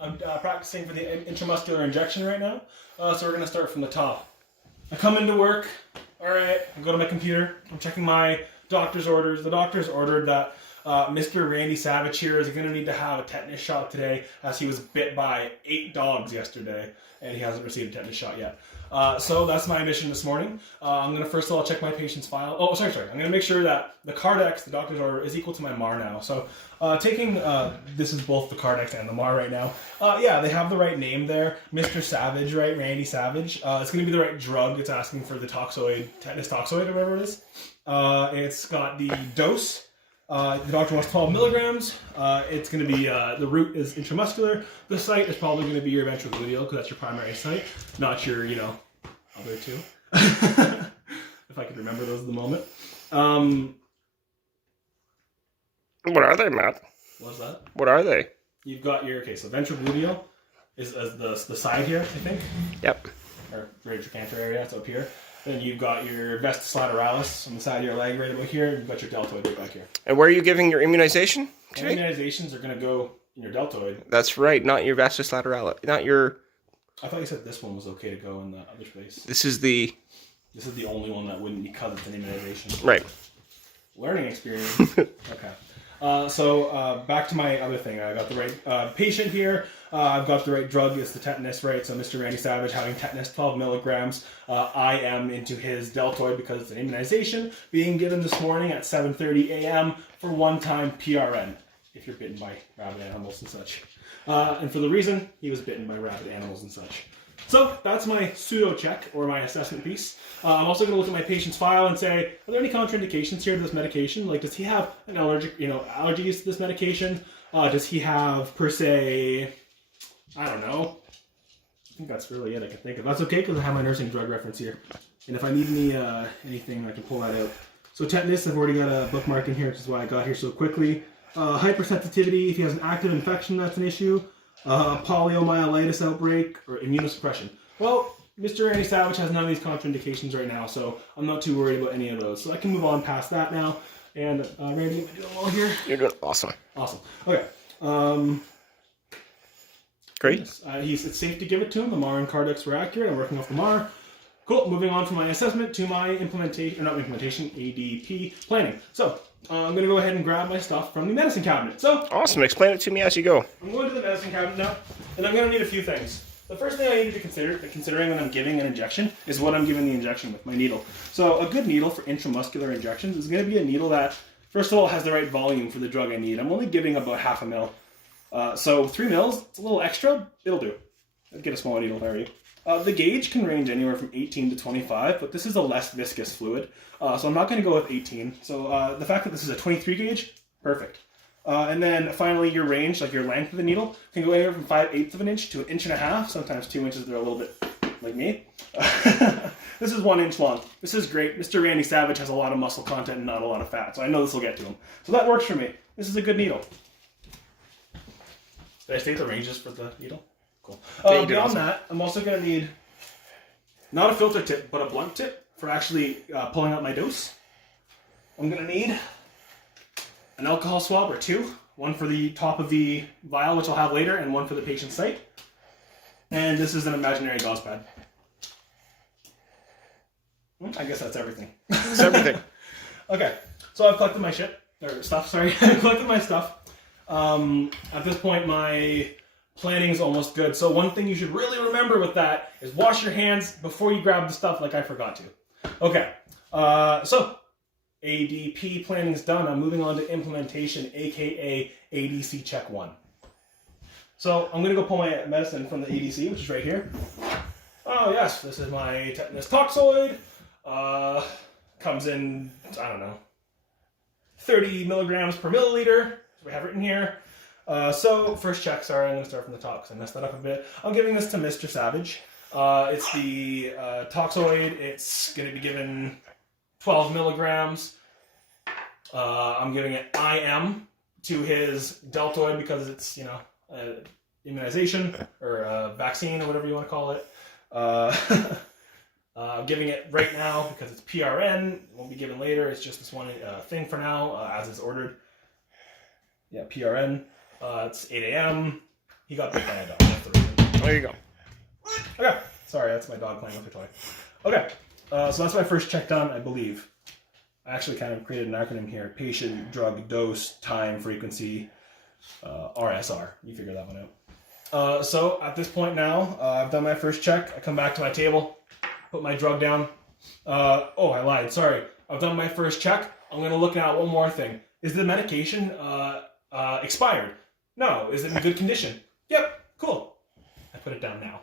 I'm practicing for the intramuscular injection right now. So we're going to start from the top. I come into work. All right, I go to my computer. I'm checking my doctor's orders. The doctor's ordered that Mr. Randy Savage here is going to need to have a tetanus shot today, as he was bit by 8 dogs yesterday, and he hasn't received a tetanus shot yet. So that's my mission this morning. I'm going to first of all check my patient's file. Oh, sorry. I'm going to make sure that the Cardex, the doctor's order, is equal to my MAR now. So taking, this is both the Cardex and the MAR right now. Yeah, they have the right name there. Mr. Savage, right? Randy Savage. It's going to be the right drug. It's asking for the toxoid, tetanus toxoid, or whatever it is. It's got the dose. The doctor wants 12 milligrams. It's going to be, the route is intramuscular. The site is probably going to be your ventrogluteal, because that's your primary site, not your, other two. If I could remember those at the moment. What are they, Matt? What's that? What are they? You've got your, so ventrogluteal is the side here, I think. Yep. Or right trochanter area, it's up here. Then you've got your vestis lateralis on the side of your leg right about here. You've got your deltoid right back here. And where are you giving your immunization today? Immunizations are going to go in your deltoid. That's right, not your vastus lateralis. Not your... I thought you said this one was okay to go in the other space. This is the only one that wouldn't, because it's an immunization. Right. Learning experience. Okay. So back to my other thing. I got the right patient here. I've got the right drug. It's the tetanus, right? So Mr. Randy Savage having tetanus, 12 milligrams. I am into his deltoid because it's an immunization being given this morning at 7:30 a.m. for one-time PRN, if you're bitten by rabid animals and such. And for the reason, he was bitten by rabid animals and such. So that's my pseudo check, or my assessment piece. I'm also going to look at my patient's file and say, are there any contraindications here to this medication? Like, does he have an allergies to this medication? Does he have, per se, I don't know. I think that's really it I can think of. That's okay, because I have my nursing drug reference here. And if I need anything, I can pull that out. So tetanus, I've already got a bookmark in here, which is why I got here so quickly. Hypersensitivity, if he has an active infection, that's an issue. Poliomyelitis outbreak, or immunosuppression. Well, Mr. Randy Savage has none of these contraindications right now, so I'm not too worried about any of those. So I can move on past that now. And Randy, am I doing well here? You're doing awesome. Awesome. Okay. Great. It's safe to give it to him. The MAR and Cardex were accurate. I'm working off the MAR. Cool. Moving on from my assessment to my ADP planning. So I'm going to go ahead and grab my stuff from the medicine cabinet. So Awesome. Explain it to me as you go. I'm going to the medicine cabinet now, and I'm going to need a few things. The first thing I need to consider, considering when I'm giving an injection, is what I'm giving the injection with, my needle. So a good needle for intramuscular injections is going to be a needle that, first of all, has the right volume for the drug I need. I'm only giving about half a mil. So 3 mils, it's a little extra, it'll do. I'd get a smaller needle if I were you. The gauge can range anywhere from 18 to 25, but this is a less viscous fluid, so I'm not going to go with 18. So the fact that this is a 23 gauge, perfect. And then finally your range, like your length of the needle, can go anywhere from 5/8 of an inch to 1.5 inches, sometimes 2 inches, they're a little bit like me. This is 1 inch long. This is great. Mr. Randy Savage has a lot of muscle content and not a lot of fat, so I know this will get to him. So that works for me. This is a good needle. Did I state the ranges for the needle? Cool. Beyond awesome. That, I'm also going to need not a filter tip, but a blunt tip for actually pulling out my dose. I'm going to need an alcohol swab or 2. One for the top of the vial, which I'll have later, and one for the patient's site. And this is an imaginary gauze pad. I guess that's everything. That's everything. Okay, so I've collected my stuff. I've collected my stuff. At this point, my planning is almost good. So one thing you should really remember with that is wash your hands before you grab the stuff, like I forgot to. Okay, so ADP planning is done. I'm moving on to implementation, aka ADC check 1. So I'm going to go pull my medicine from the ADC, which is right here. Oh yes, this is my tetanus toxoid. Comes in, I don't know, 30 milligrams per milliliter. We have written here. So first check, sorry, I'm going to start from the top because I messed that up a bit. I'm giving this to Mr. Savage. It's the toxoid. It's going to be given 12 milligrams. I'm giving it IM to his deltoid because it's, immunization or vaccine or whatever you want to call it. I'm giving it right now because it's PRN. It won't be given later. It's just this one thing for now, as is ordered. Yeah, PRN. It's 8 a.m. He got bit by a dog. That's the reason. There you go. Okay. Sorry, that's my dog playing with her toy. Okay. So that's my first check done, I believe. I actually kind of created an acronym here. Patient, drug, dose, time, frequency, RSR. You figure that one out. So at this point now, I've done my first check. I come back to my table, put my drug down. Oh, I lied. Sorry. I've done my first check. I'm going to look at one more thing. Is the medication expired? No. Is it in good condition? Yep. Cool. I put it down now.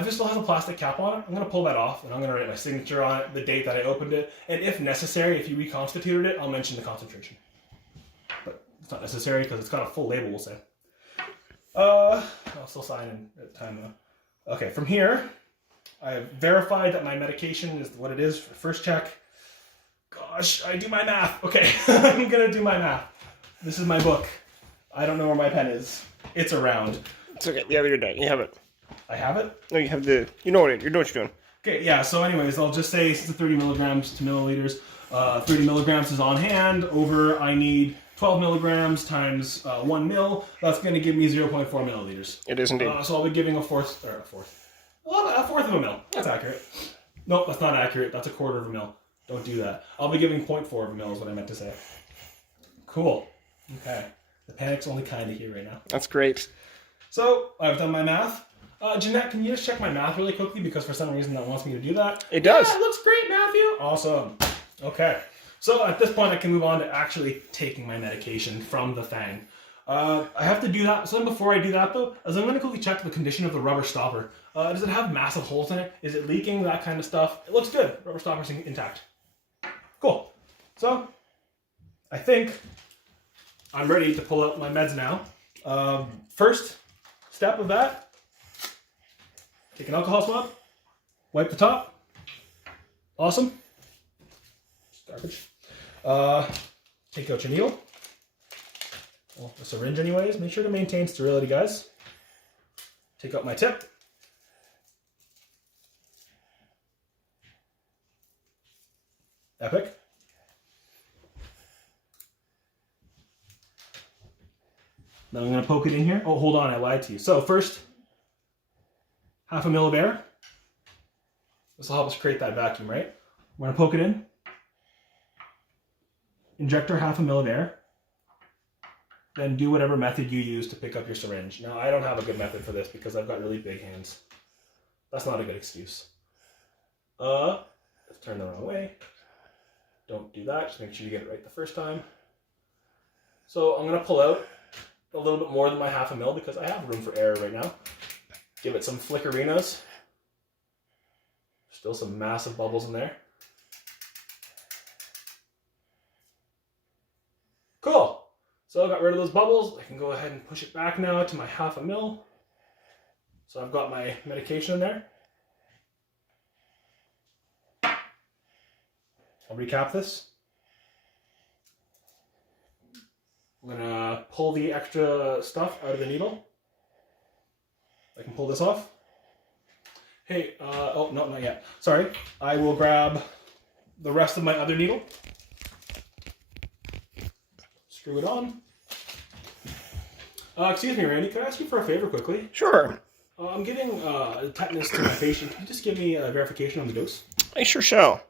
If it still has a plastic cap on it, I'm going to pull that off, and I'm going to write my signature on it, the date that I opened it, and if necessary, if you reconstituted it, I'll mention the concentration. But it's not necessary because it's got a full label, we'll say. I'll still sign in at the time, though. Okay, from here, I have verified that my medication is what it is for the first check. Gosh, I do my math. Okay, I'm going to do my math. This is my book. I don't know where my pen is. It's around. It's okay. You have your day. You have it. I have it? No, you have the. You know what you're doing. Okay, yeah, so anyways, I'll just say since it's 30 milligrams to milliliters, 30 milligrams is on hand. Over, I need 12 milligrams times 1 mil. That's going to give me 0.4 milliliters. It is indeed. So I'll be giving a fourth of a mil. That's accurate. Nope, that's not accurate. That's a quarter of a mil. Don't do that. I'll be giving 0.4 of a mil is what I meant to say. Cool. Okay. The panic's only kind of here right now. That's great. So, I've done my math. Jeanette, can you just check my math really quickly? Because for some reason that wants me to do that. It does. Yeah, it looks great, Matthew. Awesome. Okay. So at this point, I can move on to actually taking my medication from the thing. I have to do that. So then before I do that, though, I'm going to quickly check the condition of the rubber stopper. Does it have massive holes in it? Is it leaking? That kind of stuff. It looks good. Rubber stopper's intact. Cool. So, I think I'm ready to pull out my meds now. First step of that, take an alcohol swab, wipe the top. Awesome. Garbage. Take out your needle. Well, the syringe anyways. Make sure to maintain sterility, guys. Take out my tip. Epic. Then I'm going to poke it in here. Oh, hold on, I lied to you. So first, half a mil of air. This will help us create that vacuum, right? We're going to poke it in. Injector half a mil of air. Then do whatever method you use to pick up your syringe. Now, I don't have a good method for this because I've got really big hands. That's not a good excuse. Let's turn the wrong way. Don't do that. Just make sure you get it right the first time. So I'm going to pull out a little bit more than my half a mil because I have room for air right now. Give it some flickerinos. Still some massive bubbles in there. Cool. So I got rid of those bubbles. I can go ahead and push it back now to my half a mil. So I've got my medication in there. I'll recap this. I'm gonna pull the extra stuff out of the needle. I can pull this off. Hey, oh, no, not yet. Sorry. I will grab the rest of my other needle. Screw it on. Excuse me, Randy, could I ask you for a favor quickly? Sure. I'm giving tetanus to my patient. Can you just give me a verification on the dose? I sure shall.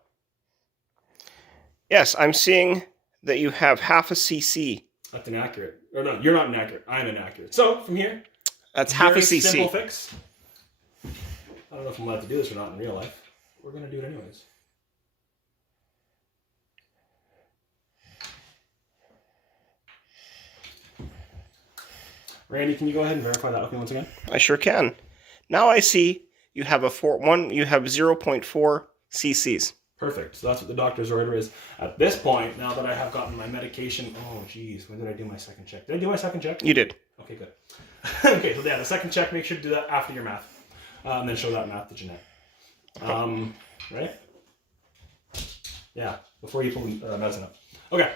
Yes, I'm seeing that you have half a cc. That's inaccurate. Or no, you're not inaccurate. I'm inaccurate. So, from here, That's half a very cc. simple fix. I don't know if I'm allowed to do this or not in real life. We're going to do it anyways. Randy, can you go ahead and verify that with me once again? I sure can. Now I see you have you have 0.4 cc's. Perfect. So that's what the doctor's order is. At this point, now that I have gotten my medication... Oh, geez. When did I do my second check? Did I do my second check? You did. Okay, good. Okay, so yeah, the second check, make sure to do that after your math. And then show that math to Jeanette. Right? Yeah, before you pull medicine up. Okay.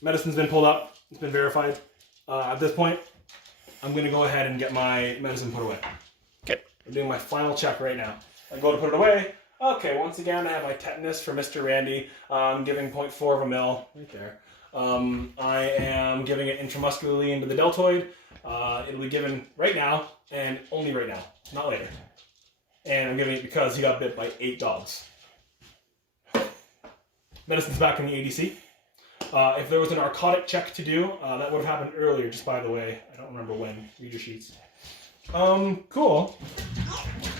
Medicine's been pulled up. It's been verified. At this point, I'm going to go ahead and get my medicine put away. Okay. I'm doing my final check right now. I go to put it away. Okay, once again, I have my tetanus for Mr. Randy. I'm giving 0.4 of a mil right there. I am giving it intramuscularly into the deltoid. It'll be given right now, and only right now, not later. And I'm giving it because he got bit by 8 dogs. Medicine's back in the ADC. If there was a narcotic check to do, that would have happened earlier, just by the way. I don't remember when. Read your sheets. Cool.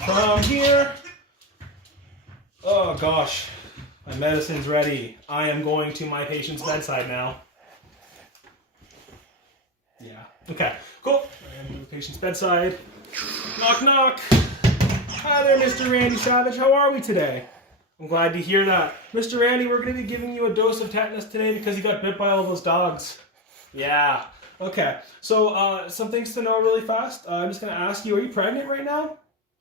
From here... Oh, gosh. My medicine's ready. I am going to my patient's bedside now. Yeah. Okay, cool. I am to the patient's bedside. Knock, knock. Hi there, Mr. Randy Savage. How are we today? I'm glad to hear that. Mr. Randy, we're going to be giving you a dose of tetanus today because you got bit by all those dogs. Yeah. Okay. So, some things to know really fast. I'm just going to ask you, are you pregnant right now?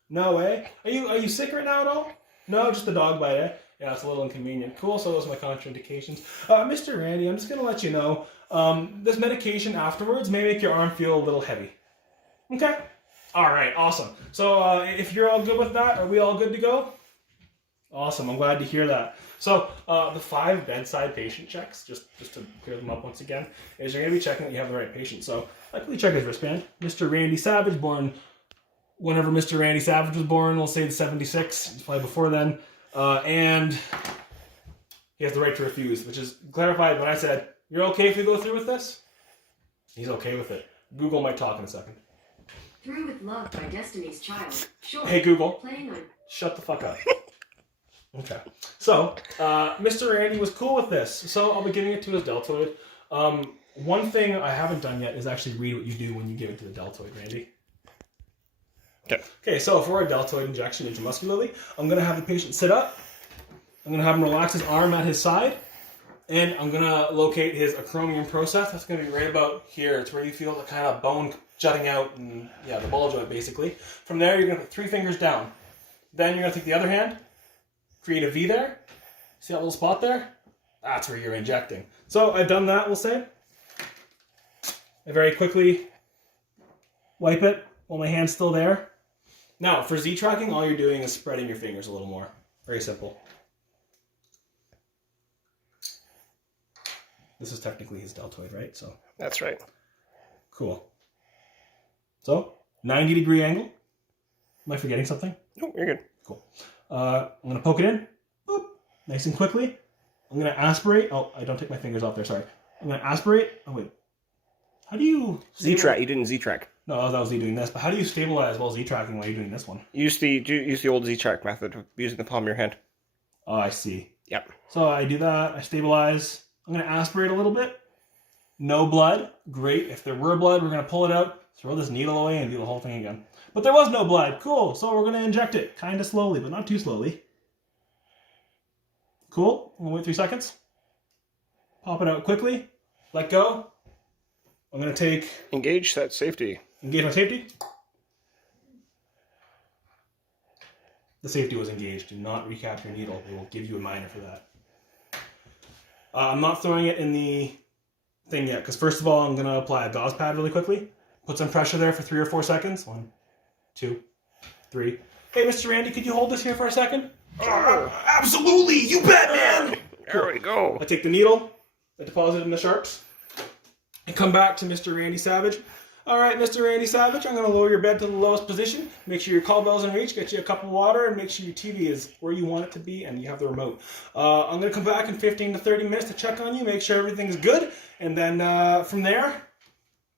No way. Are you sick right now at all? No, just a dog bite, eh? Yeah, it's a little inconvenient. Cool, so those are my contraindications. Mr. Randy, I'm just going to let you know, this medication afterwards may make your arm feel a little heavy. Okay? Alright, awesome. So, if you're all good with that, are we all good to go? Awesome, I'm glad to hear that. So, the 5 bedside patient checks, just to clear them up once again, is you're going to be checking that you have the right patient. So, quickly check his wristband. Mr. Randy Savage, born whenever Mr. Randy Savage was born, we'll say the 76, it's probably before then. And he has the right to refuse, which is clarified when I said, you're okay if you go through with this? He's okay with it. Google might talk in a second. Through with Love by Destiny's Child. Sure. Hey Google, Playing on... shut the fuck up. Okay. So, Mr. Randy was cool with this, so I'll be giving it to his deltoid. One thing I haven't done yet is actually read what you do when you give it to the deltoid, Randy. Okay, so for a deltoid injection intramuscularly, I'm going to have the patient sit up. I'm going to have him relax his arm at his side. And I'm going to locate his acromion process. That's going to be right about here. It's where you feel the kind of bone jutting out and, yeah, the ball joint basically. From there, you're going to put 3 fingers down. Then you're going to take the other hand, create a V there. See that little spot there? That's where you're injecting. So I've done that, we'll say. I very quickly wipe it while my hand's still there. Now, for Z-tracking, all you're doing is spreading your fingers a little more. Very simple. This is technically his deltoid, right? So That's right. cool. So, 90-degree angle. Am I forgetting something? No, you're good. Cool. I'm going to poke it in. Boop. Nice and quickly. I'm going to aspirate. Oh, I don't take my fingers off there, sorry. I'm going to aspirate. Oh, wait. How do you... Z-track. You didn't Z-track. No, that was Z doing this. But how do you stabilize while Z-tracking while you're doing this one? Use the old Z-track method of using the palm of your hand. Oh, I see. Yep. So I do that. I stabilize. I'm going to aspirate a little bit. No blood. Great. If there were blood, we're going to pull it out, throw this needle away, and do the whole thing again. But there was no blood. Cool. So we're going to inject it kind of slowly, but not too slowly. Cool. I'm going to wait 3 seconds. Pop it out quickly. Let go. I'm going to take... Engage that safety. Engage my safety. The safety was engaged. Do not recap your needle. They will give you a minor for that. I'm not throwing it in the thing yet, because first of all, I'm going to apply a gauze pad really quickly. Put some pressure there for 3 or 4 seconds. 1, 2, 3. Hey, Mr. Randy, could you hold this here for a second? Absolutely! You bet, man! There we go. I take the needle, I deposit it in the sharps, and come back to Mr. Randy Savage. All right, Mr. Randy Savage, I'm going to lower your bed to the lowest position. Make sure your cowbell's in reach. Get you a cup of water, and make sure your TV is where you want it to be, and you have the remote. I'm going to come back in 15 to 30 minutes to check on you, make sure everything's good, and then from there,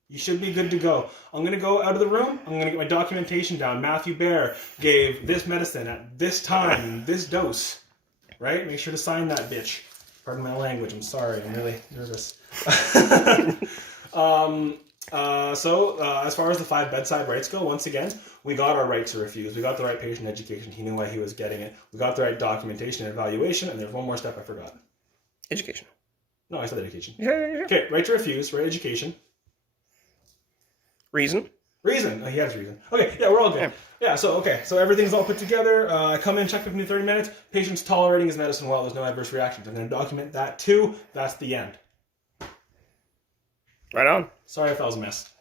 you should be good to go. I'm going to go out of the room. I'm going to get my documentation down. Matthew Bear gave this medicine at this time, this dose. Right? Make sure to sign that bitch. Pardon my language. I'm sorry. I'm really nervous. As far as the 5 bedside rights go, once again, we got our right to refuse. We got the right patient education. He knew why he was getting it. We got the right documentation and evaluation. And there's one more step I forgot. Education. No, I said education. Yeah. Okay, right to refuse, right education. Reason. Reason. Oh, he has reason. Okay, yeah, we're all good. Yeah, so everything's all put together. I come in, check 15 to 30 minutes. Patient's tolerating his medicine well. There's no adverse reactions. I'm going to document that too. That's the end. Right on. Sorry if that was a mess.